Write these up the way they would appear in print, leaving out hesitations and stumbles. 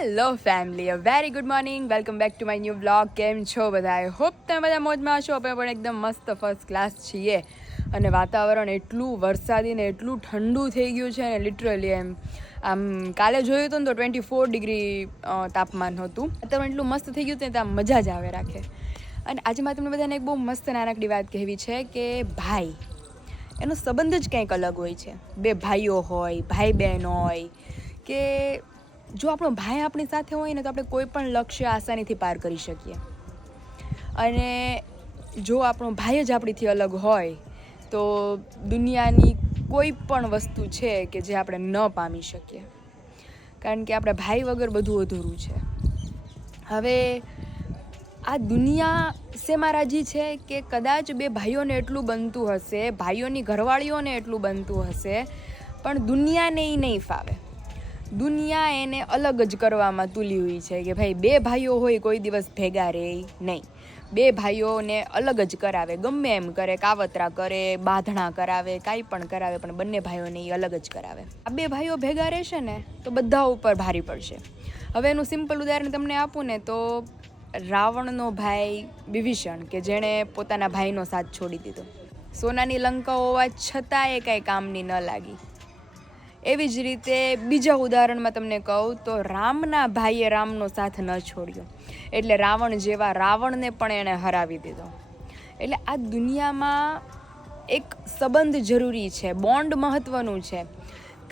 Hello family, a very good morning, welcome back to my new blog. કેમ છો બધા? I hope તમે બધા મોજમાં છો. આપણે પણ એકદમ મસ્ત ફર્સ્ટ ક્લાસ છીએ અને વાતાવરણ એટલું વરસાદી ને એટલું ઠંડુ થઈ ગયું છે ને, લિટરલી આમ કાલે જોયું હતું ને તો 24 ડિગ્રી તાપમાન હતું. વાતાવરણ એટલું મસ્ત થઈ ગયું હતું ને ત્યાં મજા જ આવે રાખે. અને આજે મારે તમને બધાને એક બહુ મસ્ત નાનકડી વાત કહેવી છે કે ભાઈ એનો સંબંધ જ કંઈક અલગ હોય છે. બે ભાઈઓ હોય, ભાઈ બહેન હોય કે જો આપણો ભાઈ આપણી સાથે હોય ને તો આપણે કોઈ પણ લક્ષ્ય આસાનીથી પાર કરી શકીએ. અને જો આપણો ભાઈ જ આપણીથી અલગ હોય તો દુનિયાની કોઈ પણ વસ્તુ છે કે જે આપણે ન પામી શકીએ, કારણ કે આપણા ભાઈ વગર બધું અધૂરું છે. હવે આ દુનિયા શેમાં રાજી છે કે કદાચ બે ભાઈઓને એટલું બનતું હશે, ભાઈઓની ઘરવાળીઓને એટલું બનતું હશે, પણ દુનિયાને એ નહીં ફાવે. દુનિયા એને અલગ જ કરવામાં તુલી હોય છે કે ભાઈ બે ભાઈઓ હોય કોઈ દિવસ ભેગા રહે નહીં. બે ભાઈઓને અલગ જ કરાવે, ગમે એમ કરે, કાવતરા કરે, બાંધણા કરાવે, કાંઈ પણ કરાવે, પણ બંને ભાઈઓને એ અલગ જ કરાવે. આ બે ભાઈઓ ભેગા રહેશે ને તો બધા ઉપર ભારી પડશે. હવે એનું સિમ્પલ ઉદાહરણ તમને આપું ને તો રાવણનો ભાઈ વિભીષણ કે જેણે પોતાના ભાઈનો સાથ છોડી દીધો, સોનાની લંકા હોવા છતાં એ કાંઈ કામની ન લાગી. એવી જ રીતે બીજા ઉદાહરણમાં તમને કહું તો રામના ભાઈએ રામનો સાથ ન છોડ્યો, એટલે રાવણ જેવા રાવણને પણ એણે હરાવી દીધો. એટલે આ દુનિયામાં એક સંબંધ જરૂરી છે, બોન્ડ મહત્ત્વનું છે.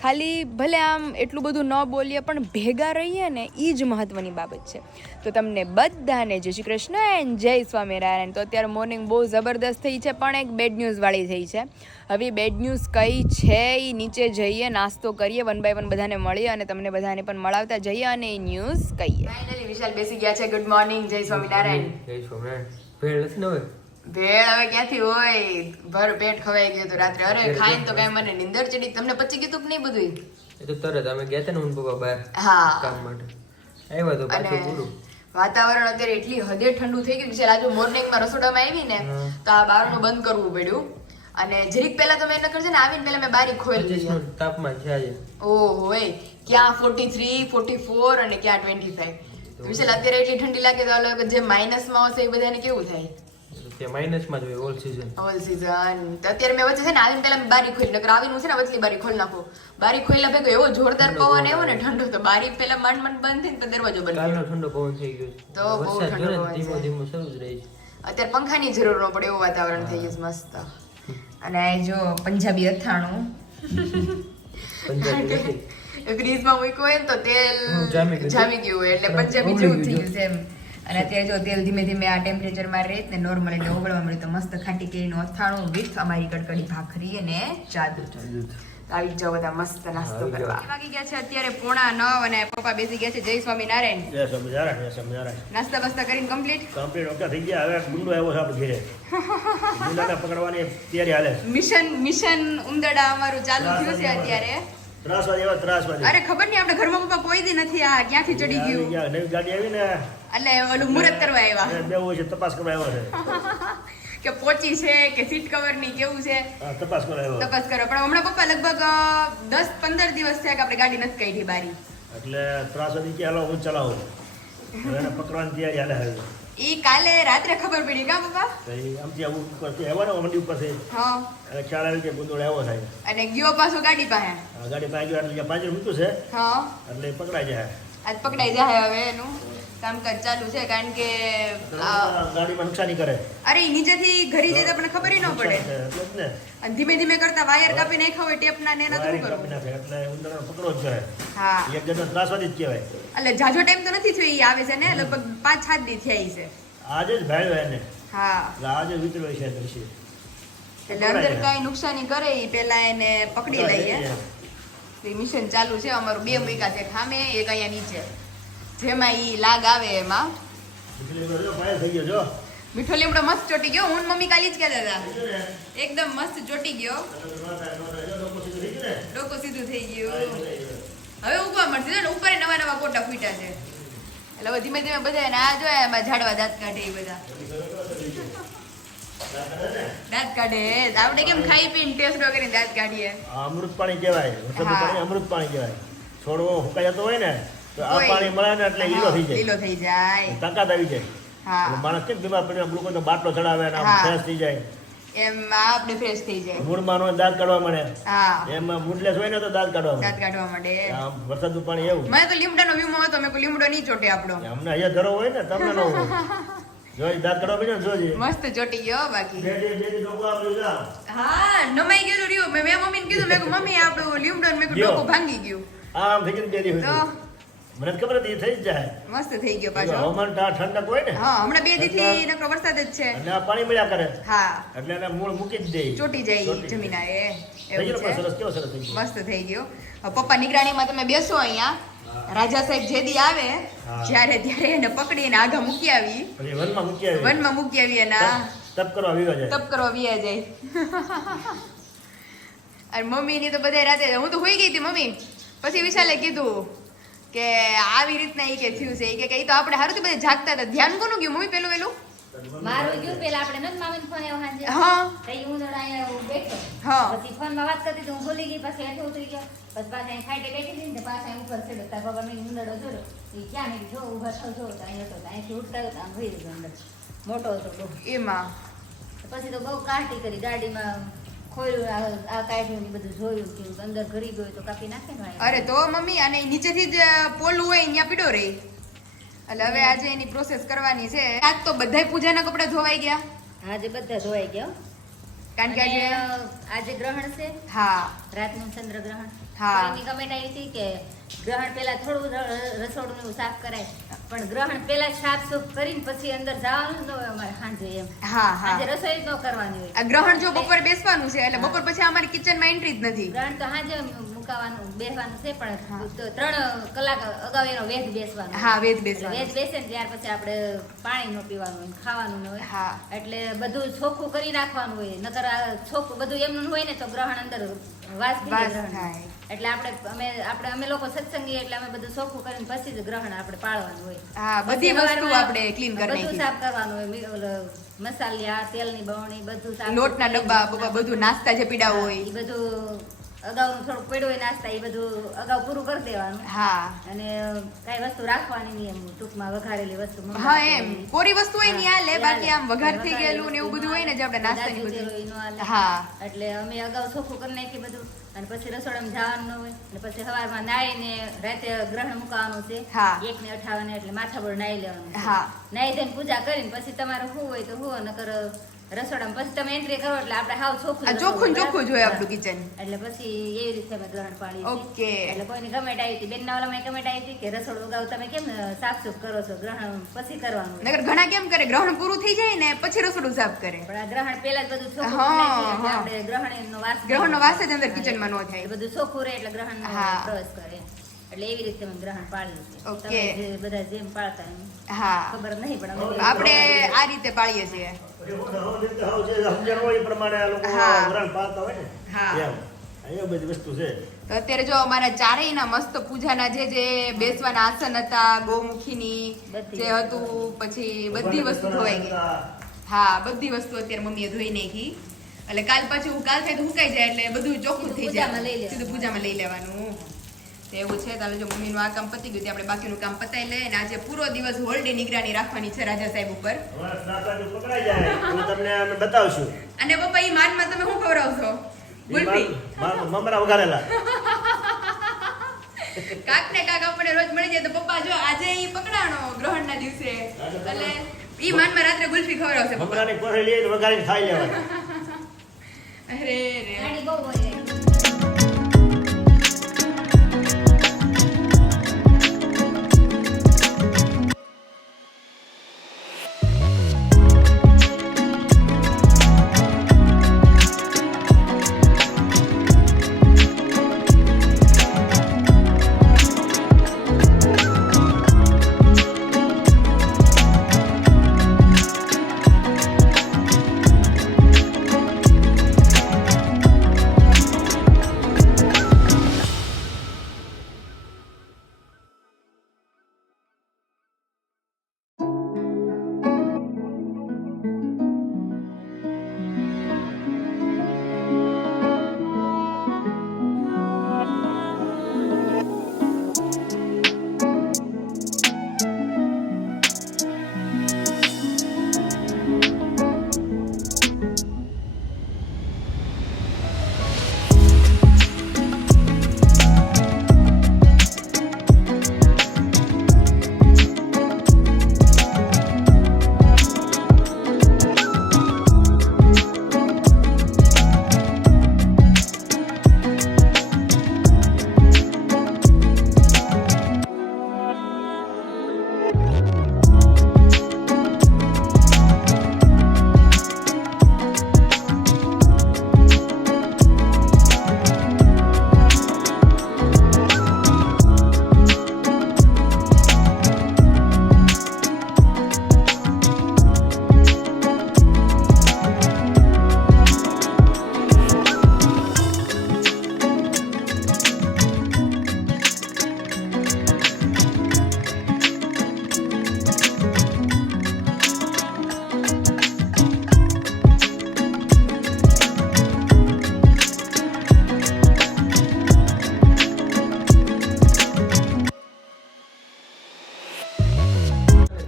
ખાલી ભલે આમ એટલું બધું ન બોલીએ પણ ભેગા રહીએ ને એ જ મહત્ત્વની બાબત છે. તો તમને બધાને જય શ્રી કૃષ્ણ એન્ડ જય સ્વામિનારાયણ. તો અત્યારે મોર્નિંગ બહુ જબરદસ્ત થઈ છે, પણ એક બેડ ન્યૂઝવાળી થઈ છે. હવે બેડ ન્યૂઝ કઈ છે એ નીચે જઈએ, નાસ્તો કરીએ, વન બાય વન બધાને મળીએ અને તમને બધાને પણ મળાવતા જઈએ અને એ ન્યૂઝ કહીએ. ફાઇનલી વિશાલ બેસી ગયા છે. ગુડ મોર્નિંગ, જય સ્વામિનારાયણ. જય સ્વામિનારાયણ. ભેળ નથી ને હવે? ભેળ હવે ક્યાંથી હોય? ભર પેટ ખવાઈ ગયું હતું રાત્રે. અરે ખાઈને તો કઈ મને નીંદર ચડી. તમને પચી ગયું કે નહીં બધું? એ તો તરત અમે ગયા હતા ને હું પપ્પા બહાર હા કામ માટે, આવ્યા તો પાછું પૂરું. વાતાવરણ અત્યારે એટલી હદે ઠંડુ થઈ ગયું છે. આજે મોર્નિંગમાં રસોડામાં આવી ને તો આ બારણું બંધ કરવું પડ્યું. અને જરીક પહેલા તો મેં નકર છે ને આવીને પહેલા મેં બારી ખોલી દીધી. તાપમાન છે આજે. ઓહો એ ક્યાં 43, 44 અને ક્યાં 25. વિશાલ અત્યારે એટલી ઠંડી લાગે તો અલગ જે માઇનસમાં હશે એ બધાને કેવું થાય? તે માઇનસમાં જ હોય ઓલ સીઝન. All season. તો અત્યારે મેં વચ્ચે છે ને આવીને પહેલા બારી ખોલી, નકર આવીને છે ને વચલી બારી ખોલી નાખો. બારી ખોઈલા ભેગો એવો જોરદાર પવન આવ્યો ને ઠંડો, તો બારી પહેલા માંડ માંડ બંધ થઈને તો દરવાજો બંધ. કાલનો ઠંડો પવન થઈ ગયો છે. તો બહુ ઠંડો પવન છે. ધીમો ધીમો શરૂ જ રહે છે. અત્યારે પંખાની જરૂર ન પડે એવું વાતાવરણ થઈ ગયું છે મસ્ત. અને આ જો પંજાબી અથાણું ફ્રીજમાં મૂક્યું હોય ને તો તેલ જામી ગયું હોય એટલે પંજાબી જેવું થઈ ગયું છે એમ. અને અત્યારે જો તેલ ધીમે ધીમે આ ટેમ્પરેચરમાં રહે ને નોર્મલ એટલે ઓગળવા મળે તો મસ્ત ખાટી કેરીનું અથાણું વિથ અમારી કડકડી ભાખરી અને ચા દૂધ. આવી જાવ બધા મસ્ત નાસ્તો કરવા. વાગી ગયા છે અત્યારે 8:45 અને પપ્પા બેસી ગયા છે. જય સ્વામિનારાયણ. જય સ્વામિનારાયણ. જય સ્વામિનારાયણ. નાસ્તા બસ્તા કરીને કમ્પ્લીટ ઓકે થઈ ગયા. હવે ગુંડો આવ્યો છે આપણે ઘરે. ગુંડાને પકડવાની તૈયારી હાલે. મિશન ઉંદરડા અમારું ચાલુ થયું છે અત્યારે. ત્રાસવાદી. અરે ખબર નહીં આપણે ઘરમાં પપ્પા કોઈ દી નથી. આ ક્યાંથી ચડી ગયું? નવી ગાડી આવી ને એટલે ઓલું મુહૂર્ત કરવા આવ્યા. બેવું છે, તપાસ કરવા આવ્યો છે કે પોચી છે કે સીટ કવર ની કેવું છે તપાસ કરવા આવ્યો. તપાસ કરો. પણ હમણાં પપ્પા લગભગ 10-15 દિવસ થયા કે આપણે ગાડી નથી કાઢી બારી. એટલે ત્રાસવાદી કે હાલો હું ચલાવું. એને પકડવાની તૈયારી હાલે હવે. ઈ કાલે રાત્રે ખબર પડી કા પપ્પા? આમથી આવું ઉપરથી આવ્યો ને મંડી ઉપરથી. હા. અને ખ્યાલ આવી કે ગુંડો આવ્યો છે અને ગયો પાછો ગાડી પાસે. ગાડી પાસે ગયો એટલે પાંજર મૂક્યું છે. હા. એટલે પકડાઈ જાય. આજ પકડાઈ જાય. હવે એનું કામકાજ ચાલુ છે કારણ કે ગાડીમાં નુકસાની કરે. અરે નીચેથી ઘરી જાય તો આપણને ખબર ન પડે. એટલે જ ને. અને ધીમે ધીમે કરતા વાયર કાપી નાખ્યા હોય ટેપના ને એના તો શું કરવું? એટલે ઉંદરને પકડવો જ જોઈએ. હા. એક જણનો ત્રાસવાદી જ કહેવાય. એટલે જાજો ટાઈમ તો નથી થયો. ઈ આવે છે ને લગભગ 5-7 દી થયા છે. આજે જ ભાડ્યો એને. હા. એટલે આજે વિતરવાય છે દર્શી. એટલે અંદર કાંઈ નુકસાની કરે એ પહેલા એને પકડી લઈએ. તો મિશન ચાલુ છે અમારું. 2 મૂકા છે સામે, એક અહીંયા નીચે. જેમાં ઈ લાગ આવે એમાં મીઠો લીમડો મસ્ત ચોટી ગયો. હું મમ્મી કાલી જ કહેતા હતા એકદમ મસ્ત ચોટી ગયો. ડોકો સીધું થઈ ગયું. હવે ઉભા મળશે ને ઉપર નવા નવા કોટા ફૂટ્યા છે. એટલે હવે ધીમે ધીમે બધા આ જોયા એમાં ઝાડવા દાંત કાઢે એ બધા દાંત કાઢે. આપણે કેમ ખાઈ પીને ટેસ્ટ કરીને દાંત કાઢીએ. અમૃત પાણી કહેવાય. અમૃત પાણી કહેવાય. છોડવો હુકાઈ જતો હોય ને તો આ પાણી મળે ને એટલે લીલો થઈ જાય લીલો થઈ જાય. તાકાત આવી જાય હા એટલે માણસ કેમ બીમાર પડે ગ્લુકોઝનો બાટલો ચડાવે ને આમ હા. ફ્રેશ થઈ જાય એમ આપણે ફ્રેશ થઈ જાય. મૂળમાં નો દાંત કાઢવા મળે હા એમાં મૂડલેસ હોય ને તો દાંત કાઢવા મળે દાંત કાઢવા માંડે. આમ વરસાદનું પાણી એવું મને તો લીમડાનો વીમો હતો, મેં કહ્યું લીમડો નહીં ચોટે આપણો. અમને અહીંયા ધરો હોય ને તમને ન હોય જોઈ દાંત કાઢવા પડે ને જોજે મસ્ત ચોટી ગયો બાકી. બે ડોકો આપ્યું જા હા નમાઈ ગયું તો રહ્યું. મેં મમ્મીને કીધું, મેં કીધું મમ્મી આપણું લીમડો ને મેં કીધું ગયો. ડોકું ભાંગી ગયું. આમ થઈ ગયું બે દિવસ તો મને તો ખબર હતી એ થઈ જ જાય મસ્ત થઈ ગયો પાછો. હવામાન ઠંડક હોય ને હા હમણાં 2 દીથી નકરો વરસાદ જ છે. અને આ પાણી મળ્યા કરે હા એટલે એને મૂળ મૂકી જ દે ચોટી જાય ચોટી જમીન જાય. એ થઈ ગયું એવું ને છે. સરસ કેવો સરસ થઈ ગયો મસ્ત થઈ ગયો. હવે પપ્પા નિગરાણીમાં તમે બેસો અહીંયા. રાજા સાહેબ જે દી આવે હા. જ્યારે ત્યારે એને પકડીને આગા મૂકી આવી, પછી વનમાં મૂકી આવી વનમાં મૂકી આવી એના તપ કરવા વિવા જાય તપ કરવા વ્યા જાય. અને મમ્મીની તો બધા રાતે હું તો હોઈ ગઈ હતી મમ્મી. પછી વિશાલે કીધું કે આવી રીતના ઈ કે થયું છે. ઈ કે ઈ તો આપણે હારું તો બધા જાગતા હતા. ધ્યાન કોનું ગયું મમ્મી પેલું વેલું? મારું ગયું પેલા આપણે નત મામીને ફોન આવ્યો સાંજે. હા તઈ હું જરા અહીંયા બેઠો. હા. પછી ફોનમાં વાત કરતી હતી, હું ભૂલી ગઈ, પછી હેઠે ઉતરી ગયો. પછી પાછા અહીં ખાટે બેઠી હતી ને પાછા અહીં ઉપર ચડ્યો. તારા બાબા મેં ઉંદરડો જોયો. એ ક્યાં મેં કીધું, જો ઊભા થાવ જો તો અહીં હતો. તો અહીંથી ઉઠતા હતા, આમ વહી ગયો અંદર. મોટો હતો બહુ. એમાં પછી તો બહુ કાઢી કરી ગાડીમાં ખોલ્યું, આ કાઢ્યું ને બધું જોયું કે અંદર ઘરી ગયો તો કાપી નાખે ને ભાઈ. અરે તો મમ્મી અને નીચેથી જ પોલું હોય ત્યાં પીડો રહી. એટલે હવે આજે એની પ્રોસેસ કરવાની છે. આજ તો બધાય પૂજાના કપડા ધોવાઈ ગયા આજે બધા ધોવાઈ ગયા. કારણ કે અને આજે આજે ગ્રહણ છે, હા રાતનું ચંદ્રગ્રહણ. હા. કોઈની કમેન્ટ આવી હતી કે ગ્રહણ પહેલા થોડું રસોડું ને એવું સાફ કરાય, પણ ગ્રહણ પહેલા સાફ સુફ કરીને પછી અંદર જવાનું ન હોય અમારે સાંજે એમ. હા હા આજે રસોઈ ન કરવાની હોય. આ ગ્રહણ જો બપોર બેસવાનું છે એટલે બપોર પછી અમારી કિચનમાં એન્ટ્રી જ નથી. ગ્રહણ તો સાંજે મુકાવાનું બેસવાનું છે, પણ 3 કલાક અગાઉ એનો વેધ બેસવાનો. હા વેદ એટલે બેસવાનું. વેધ બેસે ને ત્યાર પછી આપણે પાણી ન પીવાનું હોય, ખાવાનું ન હોય. હા એટલે બધું ચોખ્ખું કરી નાખવાનું હોય, નકર આ ચોખ્ખું બધું એમનું હોય ને તો ગ્રહણ અંદર વાસ થઈ જાય વાસ ગ્રહણ. થાય. એટલે અમે લોકો સત્સંગી એટલે અમે બધું ચોખ્ખું કરીને પછી જ ગ્રહણ આપણે પાળવાનું હોય. હા બધી પછી વસ્તુ સવારમાં આપણે ક્લીન કરી બધું નાખી. સાફ કરવાનું હોય, મસાલિયા તેલની બવણી બધું સાફ લોટના કરીને ડબ્બા બબ્બા બધું નાસ્તા જે પીડા હોય. એ બધું અગાઉનું થોડુંક પડ્યું હોય નાસ્તા એ બધું અગાઉ પૂરું કરી દેવાનું. હા અને કઈ વસ્તુ રાખવાની નહીં, એમ ટૂંકમાં વઘારેલી વસ્તુ હા એમ કોરી વસ્તુ હોય ને આ લે, એ બાકી આમ હાલે. વઘાર થઈ વઘારેલી ગયેલું ને એવું વસ્તુ બધું હોય ને જે આપણે નાસ્તાની દાજી બધું. જેલું ઈ નો હાલે. હા એટલે અમે અગાઉ ચોખ્ખું કરી નાખી બધું, અને પછી રસોડામાં જવાનું ન હોય, અને પછી સવારમાં નાહીને રાતે ગ્રહણ મુકાવાનું છે. હા. 1:58 એટલે માથાબળ નાહી લેવાનું છે. હા. નાહી ધોઈને પૂજા કરીને પછી તમારે શું હોય તો શું, નકર રસોડામાં પછી તમે એન્ટ્રી કરો એટલે આપણે હાવ ચોખ્ખું આ જ ચોખ્ખું રસોડું ચોખ્ખું જ હોય હા. આપણું કિચન. એટલે પછી એવી રીતે અમે ગ્રહણ પાડીએ છીએ. ઓકે. એટલે કોઈની કમેન્ટ આવી હતી, બેનના ઓલામાં કમેન્ટ આવી હતી કે રસોડું અગાઉ તમે કેમ સાફ-સૂફ કરો છો, ગ્રહણ પછી કરવાનું. નકર ઘણા કેમ કરે ગ્રહણ પૂરું થઈ જાય ને પછી રસોડું સાફ કરે. પણ આ ગ્રહણ પહેલા જ બધું ચોખ્ખું હા, કરી નાખીએ એટલે હા. આપણે ગ્રહણનો વાસ ગ્રહણનો વાસ જ અંદર કિચનમાં ન થાય. એટલે બધું ચોખ્ખું રહે એટલે ગ્રહણનો હા. પ્રવેશ કરે. એટલે એવી રીતે અમે ગ્રહણ પાડીએ છીએ. ઓકે. તમે જે બધા જેમ પાળતા એમ હા ખબર નહીં, પણ અમે આપણે આ રીતે પાળીએ છીએ. પછી હું તો હવ રીતે હવ જે સમજણ હોય એ પ્રમાણે આ લોકો હા. ગ્રહણ પાળતા હોય ને હા. એમ એ બધી વસ્તુ છે તો અત્યારે જો અમારા ચારેયના મસ્ત પૂજાના જે બેસવાના આસન હતા, ગૌમુખીની બધી જે હતું, પછી બધી વસ્તુ ધોવાઈ ગઈ. હા બધી વસ્તુ અત્યારે મમ્મીએ ધોઈ નાખી. એટલે કાલ પાછું કાલ થાય તો સુકાઈ જાય એટલે બધું ચોખ્ખું થઈ પૂજામાં લઈ જાય. લેવાનું. સીધું પૂજામાં લઈ લેવાનું. તો એવું છે. તાલે જો મમ્મીનું આ કામ પતી ગયું તે આપણે બાકીનું કામ પતાવી લઈએ. અને આજે પૂરો દિવસ હોલિડે નિગરાની રાખવાની છે રાજા સાહેબ ઉપર. હવે સ્નાતાનું પકડાઈ જાય તો તમને અમે બતાવશું અને પપ્પા ઈ માનમાં તમે શું ખવડાવશો? ગુલ્ફી. મમરા વઘારેલા કાક ને કાક આપણે રોજ મળી જાય તો પપ્પા જો આજે ઈ પકડાણો ગ્રહણના દિવસે એટલે ઈ માનમાં રાત્રે ગુલ્ફી ખવડાવશે પપ્પા. મમરાની કોથળી લઈને વઘારીને ખાઈ લેવાની અરે રે ગાડી બહુ હોય.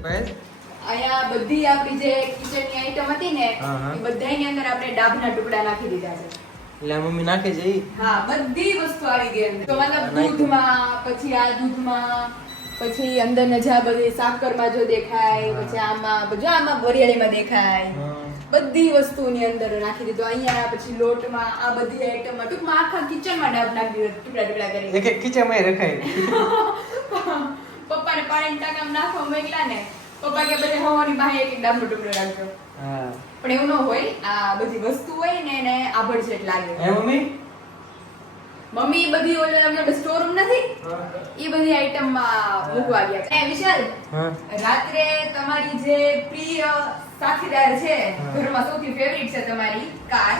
પાયલ અહીંયા બધી આપણી જે કિચનની આઈટમ હતી ને હા, હા. એ બધાની અંદર આપણે ડાબના ટુકડા નાખી દીધા છે. એટલે આ મમ્મી નાખે છે ઈ હા, બધી વસ્તુ આવી ગઈ અંદર. તો મતલબ દૂધમાં, પછી આ દૂધમાં, પછી અંદરના જે આ બધી સાકરમાં જો દેખાય, પછી આમાં વરિયાળીમાં દેખાય. હા. બધી વસ્તુની અંદર નાખી દીધું. અહીંયા પછી લોટમાં આ બધી આઈટમમાં ટૂંકમાં આખા કિચનમાં ડાબ નાખી દીધું, ટુકડા ટુકડા કરી. એક એક ખીચામાં રખાય પપ્પાને પાણીની ટાંકામાં નાખવા મોકલા ને, પપ્પા કે બધે હવાની બહાર એક એક ડાબનો ટુકડો રાખજો. હા પણ એવું ન હોય, આ બધી વસ્તુ હોય ને એને આભડછેટ લાગે. હે મમ્મી મમ્મી બધી ઓલે આપણે સ્ટોર રૂમ નથી એ બધી આઈટમમાં મૂકવા ગયા છે. વિશાલ, હા રાત્રે તમારી જે પ્રિય સાથીદાર છે, ઘરમાં સૌથી ફેવરિટ છે તમારી કાર,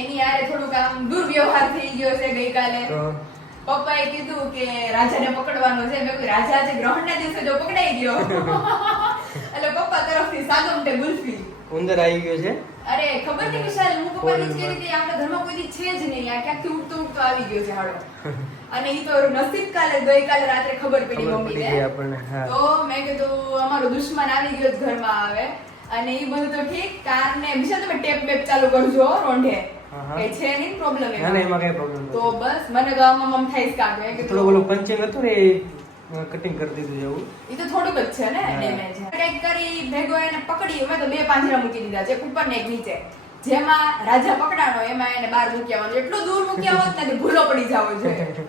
એની યારે થોડુંક આમ દુર્વ્યવહાર થઈ ગયો છે ગઈકાલે. તો પપ્પાએ કીધું કે રાજાને પકડવાનો છે. મેં કીધું રાજા આજે ગ્રહણના દિવસે જો પકડાઈ ગયો એટલે પપ્પા તરફથી સાગમટે ગુલ્ફી. ઉંદર આવી ગયો છે અરે ખબર નહીં વિશાલ, હું પપ્પાને જ કહેતી હતી આપણા ઘરમાં કોઈ દી છે જ નહીં, આ ક્યાંકથી ઉડતો ઉડતો આવી ગયો છે હાડો. અને ઈ તો નસીબ કાલે ગઈકાલે રાત્રે ખબર પડી ખબર પડી ગઈ મમ્મીને. આપણને હા તો મેં કીધું અમારો દુશ્મન આવી ગયો જ ઘરમાં આવે. અને ઈ બધું તો ઠીક, કારને વિશાલ તમે ટેપ બેપ ચાલુ કરજો રોંઢે, હા, હા. કઈ છે નહીં પ્રોબ્લેમ ના ના એમાં કઈ પ્રોબ્લેમ તો નથી બસ મને તો આમ થાય જ કાઢે કે થોડું ઓલું પંચિંગ હતું ને એ કટિંગ કરી દીધું છે એવું ઈ તો થોડુંક જ છે ને હા. ડેમેજ. કંઈક કરી ભેગો એને પકડી, મેં તો બે પાંજરા મૂકી દીધા છે, એક ઉપર ને એક નીચે. જેમાં રાજા પકડાણો એમાં એને બહાર મૂકી આવવાનું. એટલું દૂર મૂક્યા હોત ને કે ભૂલો પડી જાવો જોઈએ.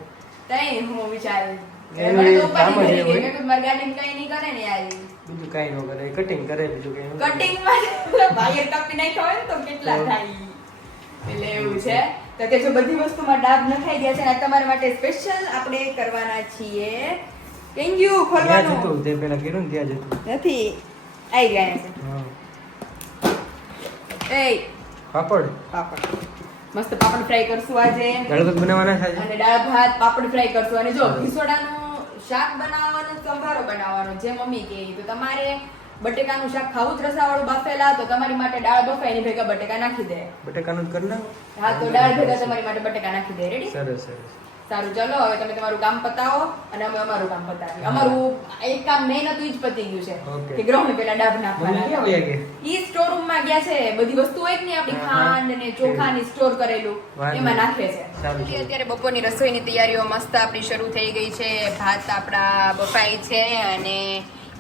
તઈ હું વિચારું એનું મને તો એ કામ ઉપાધિ જ થઈ ગઈ. એવું મેં કીધું મારી ગાડીમાં કઈ નહીં કરે ને યાર. બીજું કઈ ન કરે કટિંગ કરે બીજું કઈ ન કરે. કટિંગમાં વાયર કાપી નાખ્યા હોય ને તો કેટલા થાય. એટલે એવું છે. તો કે જો બધી વસ્તુમાં ડાબ નખાઈ ગયા છે અને આ તમારા માટે સ્પેશિયલ આપણે કરવાના છીએ. કેંગ્યુ ત્યાં ખોલવાનું જતું તે પેલા કીધું ને ત્યાં જતું નથી. આવી ગયા છે. હા એય પાપડ પાપડ મસ્ત પાપડ ફ્રાય કરશું આજે. દાળ ભાત બનાવવાના છે આજે? અને દાળ ભાત પાપડ ફ્રાય કરશું. અને જો ભીસોડાનું શાક બનાવવાનું, સંભારો બનાવવાનો જે મમ્મી કહે. તો તમારે બટેકાનું શાક ખાવું જ રસાવાળું બાફેલા, તો તમારી માટે દાળ બફાય એની ભેગા બટેકા નાખી દે. બટેકાનું જ કરી નાખો. હા, તો દાળ ભેગા તમારી માટે બટેકા નાખી દે. રેડી? સરસ સરસ સારું, ચલો હવે તમે તમારું કામ પતાવો અને અમે અમારું કામ પતાવીએ. અમારું એક કામ મેઇન હતું ઈ જ પતી ગયું છે Okay. કે ગ્રહણ પહેલા ડાબ મમ્મી નાખવાના. ક્યાં વયા ગયા? ઈ સ્ટોર રૂમ માં ગયા છે. બધી વસ્તુ હોય કે નહીં આપણી હા, હા. ખાંડ ને ચોખાની સ્ટોર કરેલું વાંધો એમાં નહીં. નાખે છે. સારું, સારું. અત્યારે બપોરની રસોઈની તૈયારીઓ મસ્ત આપણી શરૂ થઈ ગઈ છે. ભાત આપણા બફાય છે અને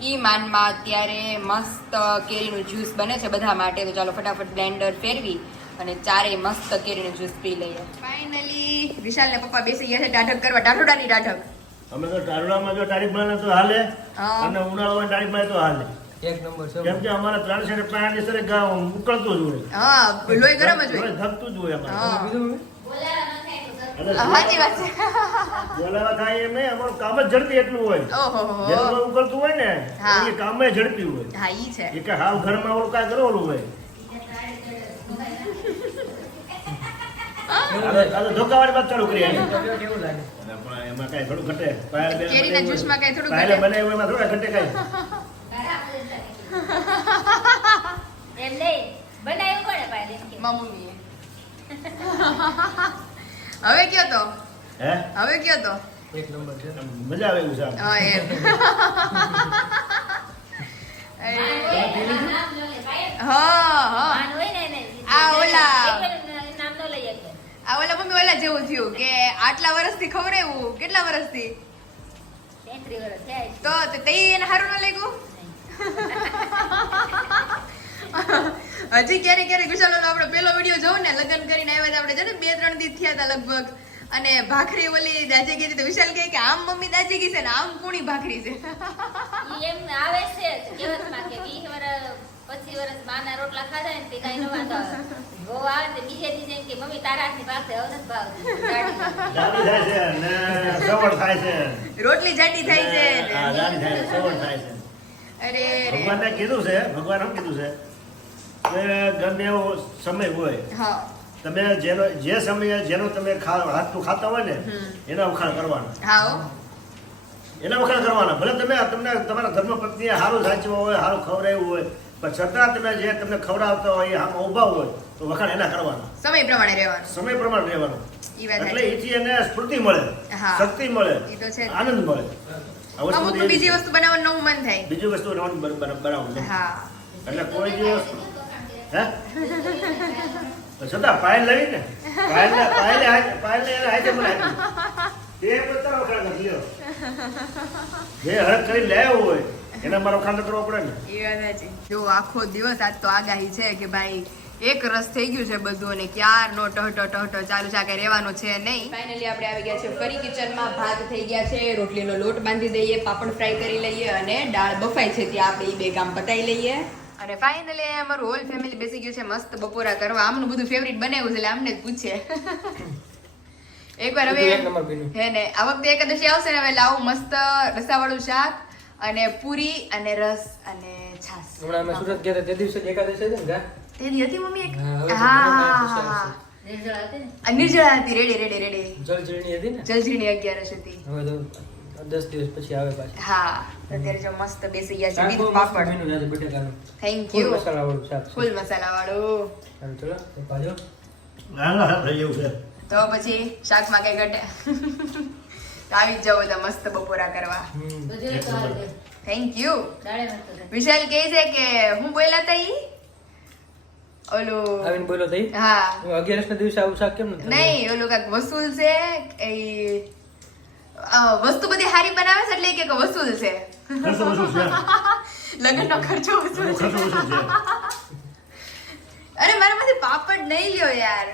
ઈ માનમાં અત્યારે મસ્ત કેરીનું જ્યુસ બને છે બધા માટે. તો ચાલો ફટાફટ બ્લેન્ડર ફેરવી અને ચારેય મસ્ત કેરીનું જ્યુસ પી લઈએ. ફાઇનલી વિશાલ ને પપ્પા બેસી ગયા છે ટાઢક કરવા. ટાઢોડાની ટાઢક. અમે તો ટાળુડામાં જો તારીખ બને તો હાલે હા. અને ઉનાળામાં તારીખ બને તો હાલે. એક નંબર છે કેમ કે અમારા 365 દિવસે ગામ ઉકળતું જ હોય. હા, લોહી ગરમ જ હોય. ધબતું જ હોય અમારે. હા. બીજું મમ્મી? બોલાવા ન થાય તો અને સાચી વાત છે. બોલાવા થાય એમ નહીં, અમારું કામ જ ઝડપી એટલું હોય. ઓહો જેટલું ઉકળતું હોય ને હા. એ કામ જ ઝડપી હોય. હા, ઈ છે. એ કે હાવ ઘરમાં ઓલું કાંઈ કરો ઓલું હોય. આ તો ધોકાવાળી વાત ચાલુ કરી આની. કેવું લાગે? અને પણ એમાં કાંઈ થોડું ઘટે. પાયલ બેન કેરીના બનાવ્યું જ્યુસમાં કાંઈ થોડું પાયલે ઘટે? બનાવ્યું એમાં થોડા ઘટે કાંઈ. એમ નહીં બનાવ્યું કોણે પાડે એમ કે મમ્મીએ. હવે કયો તો? હે હવે કયો તો? એક નંબર છે મજા આવે એવું છે આમ. હા, એમ. નામ ન લે ભાઈ હા, હા. માન હોય ને એને આ ઓલા. એક નામ ન લઈ શકે આ ઓલા મમ્મી ઓલા જેવું થયું કે આટલા વર્ષથી ખવડાવ્યું. કેટલા વર્ષથી? 33 વર્ષ થયા છે. તો તે એને હારું ન લાગ્યું? હજી ક્યારેક ક્યારેક વિશાલનો આપણો પેલો વિડીયો જોઉં ને, લગ્ન કરીને આવ્યા હતા આપણે, છે ને 2-3 દી થયા હતા લગભગ. અને ભાખરી ઓલી દાજે ગઈ હતી તો વિશાલ કહે કે આમ મમ્મી દાજે ગઈ છે ને આમ કોની ભાખરી છે. ઈ એમ આવે છે કહેવતમાં કે 20 વર્ષ 25 વર્ષ માના રોટલા ખાધા ને તે કાંઈ ન વાંધો આવે. બહુ આવે તે બીજે દી જેમ કે મમ્મી તારા હાથની ભાખરી હવે નથી ભાવતી. જાડી થાય છે ને સવળ થાય છે. રોટલી જાડી થાય છે હા, જાડી થાય છે, સવળ થાય છે. અરે રે. ભગવાને કીધું છે, ભગવાન એમ કીધું છે કે ગમે એવો સમય હોય, હા, તમે જે સમયે જેનો તમે હાથનું ખાતા હોય ને એના વખાણ કરવાના. હા હો. એના વખાણ કરવાના. ભલે તમને તમારા ધર્મપત્નીએ સારું સાચવ્યું હોય, સારું ખવડાવ્યું હોય, પણ છતાં તમે જે તમને ખવડાવતા હોય એ આમ ઊભા હોય તો વખાણ એના કરવાના. સમય પ્રમાણે રહેવાનું. સમય પ્રમાણે રહેવાનું. ઈ વાત એટલે સાચી. એથી એને સ્ફૂર્તિ મળે, હા. શક્તિ મળે, ઈ તો છે જ. આનંદ મળે. આ વસ્તુ અમુક બધી બીજી વસ્તુ બનાવવાનું નવું મન થાય. બીજી વસ્તુ બનાવું છે હા એટલે કોઈ દિવસ હે છતાં પાયલ લાવી ને પાયલ એને હાથે મને આપી તે પોતાનો વખાણ કરી લ્યો જે હરખ કરી લાવ્યો હોય એના મારો વખાણ કરવો પડે ને એ વાત છે. જો આખો દિવસ આજ તો આગાહી છે કે ભાઈ એક રસ થઈ ગયું છે બધું અને ક્યારનો ટહટો ચાલુ છે, આ કઈ રહેવાનો છે નહીં. ફાઇનલી આપણે આવી ગયા છે ફરી કિચનમાં. ભાત થઈ ગયા છે, રોટલીનો લોટ બાંધી દઈએ, પાપડ ફ્રાય કરી લઈએ અને દાળ બફાઈ છે ત્યાં આપણે એ બે કામ પતાવી લઈએ. અને ફાઇનલી અમારું હોલ ફેમિલી બેસી ગયું છે મસ્ત બપોરા કરવા. આમનું બધું ફેવરિટ બનાવ્યું છે એટલે આમને જ પૂછે. એકવાર હવે એક નંબર બન્યું. હે ને આ વખતે એકાદશી આવશે ને હવે લાવું મસ્ત રસાવાળું શાક અને પૂરી અને રસ અને છાશ. હમણાં અમે સુરત ગયા હતા તે દિવસે જ એકાદશી હતી ને ગા? તે દી હતી મમ્મી એક હા, હવે હા તો હા હા નિર્જળા હતી ને આ નિર્જળા હતી. રેડી જળજીરની હતી ને જલજીની 11 હતી. હવે તો 10 દિવસ પછી આવે પાછી. હા અત્યારે જો મસ્ત બેસી ગયા છે શાક વિથ બહુ મસ્ત પાપડ. બન્યું છે બટેકાનું. Thank full you. મસાલાવાળું શાક છે. ફૂલ મસાલા વાળું. ચાલો ચલો તો પાજો. હા થઈ ગયું છે તો પછી શાકમાં કઈ ઘટે તો આવી જ જાવ બધા મસ્ત બપોરા કરવા. બધું તો હાલ દે. Thank you. દાળે મસ્ત છે. વિશાલ કહે છે કે હું બોલ્યા તા ઈ ઓલું આવીને બોલો તઈ હા 11 ના દિવસે આવું શાક કેમ નથી નહીં ઓલું કાંઈક વસૂલ છે એ વસ્તુ બધી હારી બનાવે છે એટલે કે વસૂલ છે. ખર્ચો વસૂલ છે લગ્નનો ખર્ચો વસૂલ ખર્ચો છે. વસૂલ છે અરે મારામાંથી પાપડ નહીં લ્યો યાર,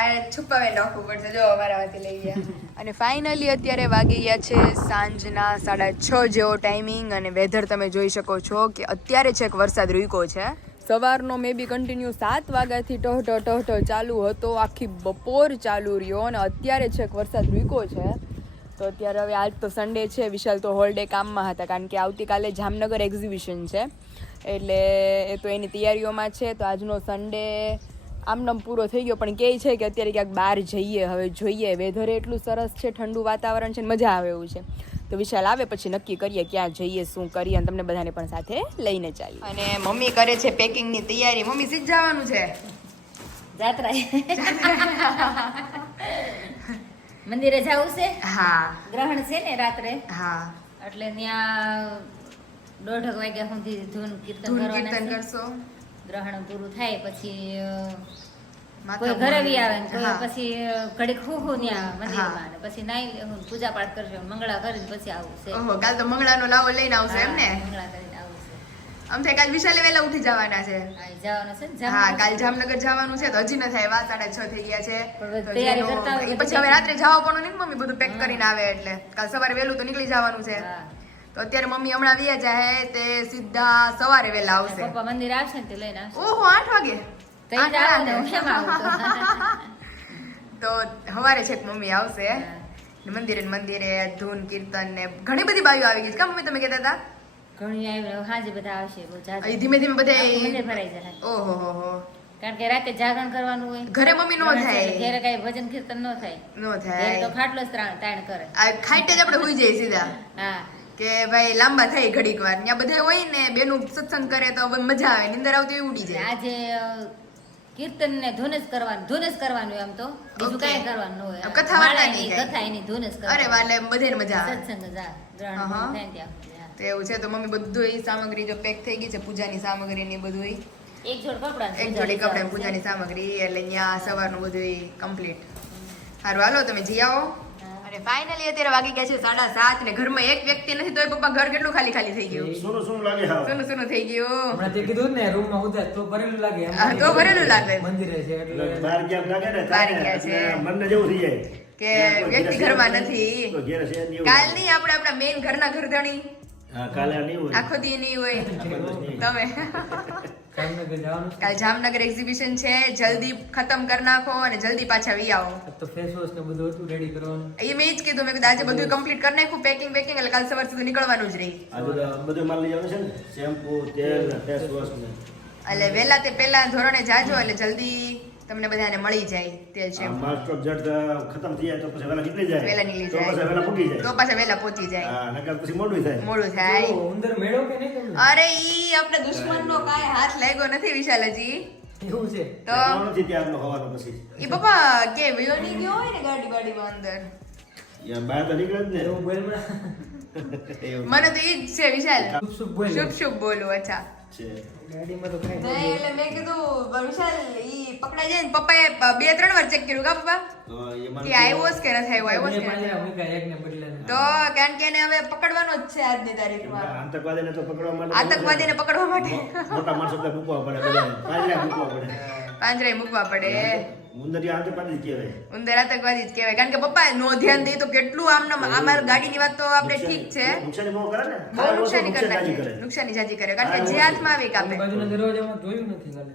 આ છુપાવે નાખવું પડશે. જો અમારામાંથી લઈ ગયા. અને ફાઇનલી અત્યારે વાગી ગયા છે સાંજના 6:30 જેવો ટાઈમિંગ અને વેધર તમે જોઈ શકો છો કે અત્યારે છેક વરસાદ રૂક્યો છે. સવારનો મે બી કન્ટિન્યુ 7 વાગ્યાથી ટહટો ચાલુ હતો, આખી બપોર ચાલુ રહ્યો અને અત્યારે છેક વરસાદ રૂક્યો છે. તો અત્યારે હવે આજ તો સન્ડે છે, વિશાલ તો હોલ ડે કામમાં હતા કારણ કે આવતીકાલે જામનગર એક્ઝિબિશન છે એટલે એ તો એની તૈયારીઓમાં છે. તો આજનો સન્ડે આમનામ પૂરો થઈ ગયો પણ કહે છે કે અત્યારે ક્યાંક બહાર જઈએ. હવે જોઈએ, વેધર એટલું સરસ છે, ઠંડુ વાતાવરણ છે, મજા આવે એવું છે. તો વિશાલ આવે પછી નક્કી કરીએ ક્યાં જઈએ, શું કરીએ અને તમને બધાને પણ સાથે લઈને ચાલીએ. અને મમ્મી કરે છે પેકિંગની તૈયારી. મમ્મી સીધ જવાનું છે જાત્રા મંદિરે જવું છે. હા ગ્રહણ છે ને રાત્રે હા એટલે ત્યાં 1:30 વાગ્યા સુધી ધૂન કીર્તન ધૂન કરવાના કીર્તન છે. કરશો. ગ્રહણ પૂરું થાય પછી માતા કોઈ ઘરે બી આવે ને કોઈ હા. પછી ઘડીક હું ત્યાં હા. મંદિરમાં ને પછી નાઈ લેવું ને પૂજા પાઠ કરશું મંગળા કરીને પછી આવું છે. ઓહો, કાલ તો મંગળાનો લાવો લઈને આવશે એમ ને? હા, મંગળા કરીને આવું છે. આમ થાય કાલ વિશાલે વહેલા ઉઠી જવાના છે. હા, ઈ જવાનું છે ને હા જામનગર. કાલ જામનગર જવાનું છે તો હજી ન થાય, વાત 6:30 થઈ ગયા છે. પણ તો તૈયારી જેનું- કરતા હોય પછી હવે રાત્રે જવા પણ નહીં મમ્મી, બધું પેક કરીને આવે એટલે કાલ સવારે વહેલું તો નીકળી જવાનું છે. હા. તો અત્યારે મમ્મી હમણાં વ્યા જાય તે સીધા સવારે વહેલા આવશે. પપ્પા મંદિર આવશે ને તે લઈને આવશે. ઓહો 8 વાગે તો ઈ જ આવું ને હું કેમ આવું તો? તો હવારે છેક મમ્મી આવશે ને મંદિરે ધૂન કીર્તન ને ઘણી બધી બાઈઓ આવી ગઈ છે. કા મમ્મી તમે કહેતા હતા? ઘણી આવી હાજે બધા આવશે બહુ જાજા. અહીં ધીમે ધીમે બધા આખું મંદિર ભરાઈ જાય. ઓહો હો હો કારણ કે રાતે જાગરણ કરવાનું હોય. ઘરે મમ્મી નો થાય. ઘરે કઈ ભજન કીર્તન ન થાય. નો ઘરે તો થાય. ખાટલો જ તાણ કરે. આ ખાઈટે જ આપણે હોઈ જઈએ સીધા હા કે ભાઈ લાંબા થાય ઘડીક વાર. ત્યાં બધા હોય ને બેનું સત્સંગ કરે તો મજા આવે, નીંદર આવતી હોય ઉડી જાય. આજે કીર્તન ને ધૂન જ કરવાનું એમ તો બીજું Okay. કાંઈ કરવાનું ન હોય. કથા વાર્તા માળાની નહીં કાંઈ. કથા એની ધૂન જ અરે કરવાની. વાલે બધાને મજા આવે. સત્સંગ જા ગ્રહણ હા. પૂરું થાય ને ત્યાં સુધી, હા. તો એવું છે. તો મમ્મી બધું એ સામગ્રી જો પેક થઈ ગઈ છે, પૂજાની સામગ્રી ને બધું એક જોડ કપડાં ને એક પૂજા જોડી કપડા લીધા પૂજાની સામગ્રી એટલે અહીંયા સવારનું બધું કમ્પ્લીટ. સારું હાલો તમે જઈ આવો. અને ફાઇનલી અત્યારે વાગી ગયા છે 7:30 ને ઘરમાં એક વ્યક્તિ નથી તોય પપ્પા ઘર કેટલું ખાલી ખાલી થઈ ગયું. સોનું સોનું લાગે હા સુનું થઈ ગયું. હમણાં તે કીધું ને રૂમમાં ઉદાસ તો ભરેલું લાગે એમ. હા, તો ભરેલું લાગે. મંદિરે છે એટલે બહાર ક્યાંક લાગે ને બહાર ગયા છે. એટલે મનને જેવું થઈ જાય કે ત્યાં કોઈ વ્યક્તિ ઘેર ઘરમાં છે નથી. કોઈ ઘેર છે નહીં એવું. કાલ નહીં આપણે આપણા મેઇન ઘરના ઘરધણી હા કાલે નહીં હોય આખો દી નહીં હોય આખો દિવસ નહીં. તમે. જામનગર જવાનું છે. કાલ જામનગર એક્ઝિબિશન છે, જલ્દી ખતમ કરી નાખો અને જલ્દી પાછા વી આવો. આ તો ફેસ વોશ ને બધું હતું રેડી કરવાનું. એ મેં જ કીધું, મેં કીધું આજે બધું કમ્પ્લીટ કરી નાખ્યું પેકિંગ એટલે કાલ સવાર સુધી નીકળવાનું જ રહી. આ બધું માલ લઈ જવાનું છે ને શેમ્પુ તેલ ફેસ વોશ ને એટલે વહેલા તે પહેલા ધોરણે જાજો એટલે જલ્દી તમને બધાને મળી જાય તેલ છે. આ માલ સ્ટોક જટ ખતમ થઈ જાય તો પછી વહેલા નીકળી જાય વહેલા નીકળી તો જાય. પછી વહેલા પૂગી તો જાય પાછા વહેલા પહોંચી જાય. હા નકર પછી મોડું થાય મોડું થાય. તો ઉંદર મેળો કે નહીં તમને? અરે ઈ આપણે દુશ્મનનો કાંઈ હાથ લાગ્યો નથી વિશાલ હજી. એવું છે. તો એટલો નથી ત્યારનો હવાનો પછી ઈ પપ્પા કે વયો નહીં ગયો હોય ને ગાડીમાં અંદર યાર બહાર તો નીકળે જ ને એવું બોલમાં એવું મને તો ઈ જ છે વિશાલ શુભ શુભ બોલ શુભ શુભ બોલું અચ્છા છે. ગાડીમાં તો કઈ નહીં, એટલે મેં કીધું વિશાલ ઈ પકડાઈ જાય ને પપ્પાએ 2-3 વાર ચેક કર્યું કા પપ્પા તો એ મને કે આવ્યો છે કે નથી આવ્યો બે છે કે નથી પાંજરા આવ્યો? મૂક્યા, એકને બદલે ને. તો કારણ કે એને હવે પકડવાનો જ છે આજની તારીખમાં આતંકવાદીને તો પકડવા માટે આતંકવાદીને પકડવા માટે મોટા માણસો તો મૂકવા પડે બધાને. પાંજરા મૂકવા પડે પાંજરાએ મૂકવા પડે ઉંદરિયા આતંકવાદી જ કહેવાય. ઉંદર આતંકવાદી જ કહેવાય કારણ કે પપ્પા નો ધ્યાન દે તો કેટલું આમ અમાર ગાડીની વાત તો આપણે ઠીક છે નુકસાની બહુ કરે ને બહુ નુકસાની કરી નુકસાની નાખે કરે. નુકસાની જાજી કરે કારણ કે જે હાથમાં આવે એ એક કાપે બાજુના દરવાજામાં જોયું નથી કાલે.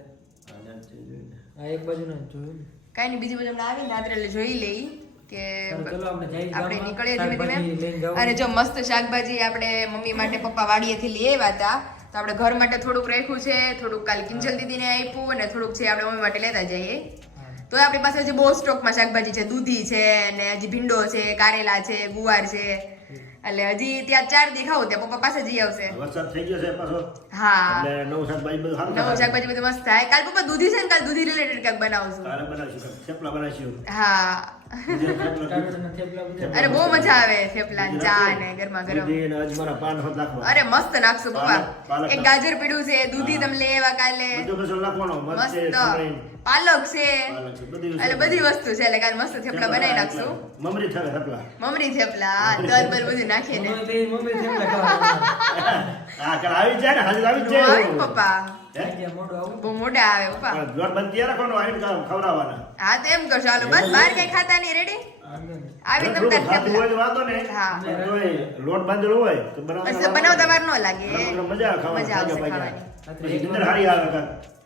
આ એક બાજુના જોયું ને. કાંઈ નહીં બીજી બાજુ હમણાં આવીને રાત્રે એટલે જોઈ લઈ કે ચાલો, ચલો આપણે જઈએ આપણે ગામમાં. નીકળીએ ધીમે શાકભાજી લઈને ધીમે જવાનું. અને જો મસ્ત શાકભાજી આપણે મમ્મી માટે પપ્પા વાડીએથી લઈ આવ્યા હતા તો આપણે ઘર માટે થોડુંક રાખ્યું છે થોડુંક કાલે કિંજલ દીદીને આપ્યું અને થોડુંક છે આપણે મમ્મી માટે લેતા જઈએ તો આપણી પાસે હજી બહુ સ્ટોકમાં શાકભાજી છે દૂધી છે ને હજી ભીંડો છે કારેલા છે ગુવાર છે એટલે હજી ત્યાં 4 દી ખાવું ત્યાં પપ્પા પાસે જઈ આવશે વરસાદ થઈ ગયો છે પાછો હા એટલે નવું શાકભાજી બધું સારું નવું થાય. શાકભાજી બધું મસ્ત થાય કાલ પપ્પા દૂધી છે ને કાલ દૂધી રિલેટેડ કંઈક બનાવશું કાલે બનાવીશું થેપલા બનાવીશું હા થેપલા ટામેટાના થેપલા બધા. અરે બહુ મજા આવે થેપલા ને ચા ને ગરમા ગરમ દૂધી અને અજમાના પાન હોત નાખવા. અરે મસ્ત નાખશું પપ્પા પાલક એક ગાજર પીડું છે દૂધી તમે લઈ આવ્યા કાલે બધું કશું નાખવાનો મરચ છે, મસ્ત ખમણી, પાલક છે પાલક છે, બધી વસ્તુ. એટલે બધી વસ્તુ છે એટલે કાલે મસ્ત થેપલા બનાવી નાખશું મમરી થાય થેપલા. મમરી થેપલા તલ બલ બધું નાખીને મમ્મી થેપલા ખાવા. હા કાલ આવી જાય ને હાજર આવી જ નો જાય આવે પપ્પા હે? થઈ ગયા મોઢું આવું. બહુ મોટા આવે પપ્પા પણ જોર બંધ તૈયાર રાખવાનો આવીને ખવડાવવાના. હા તો એમ કરશો હાલો બસ બહાર કઈ ખાતા નહીં રેડી વાંધો નહીં. આવી થોડું તમતાર ખાધું હોય થેપલા તો વાંધો નહીં. હા. પણ તોય લોટ બાંધેલો હોય તો બસ બનાવતા બનાવતા વાર ન લાગે મજા આવે ખાવાની, મજા આવશે ખાજા ખાવાની પાજા. પછી નીંદર સારી આવે કાંઈક.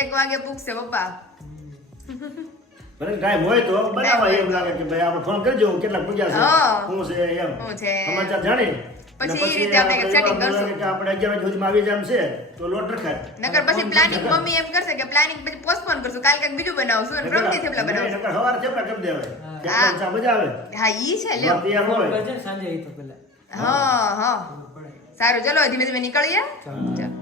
1 વાગે પૂગશે પપ્પા ભલે ટાઈમ હોય તો બનાવવા એમ લાગે કે ભાઈ આપણે ફોન કરજો કેટલા પૂજા છે હા. શું છે એમ શું છે? સમાચાર જાણી પછી અને એ રીતે આપણે આપણે setting એવા કરશું. કે આપણે 11 વાગે સુધીમાં આવી જાય એમ છે તો લોટ રખાય. નકર પછી પ્લાનિંગ મમ્મી એમ કરશે કે પ્લાનિંગ પછી પોસ્ટપોન કરશું કાલ કંઈક બીજું બનાવશું અને ફ્રોમથી થેપલા બનાવશું નકર સવારે થેપલા કરી દેવાય. હા. થેપલા ચા મજા આવે. હા ઈ છે લ્યો લોટ તૈયાર હોય. બજે સાંજે ઈ તો પેલા હા હા પડે. સારું ચલો ધીમે ધીમે નીકળીએ ચાલો. ચાલો.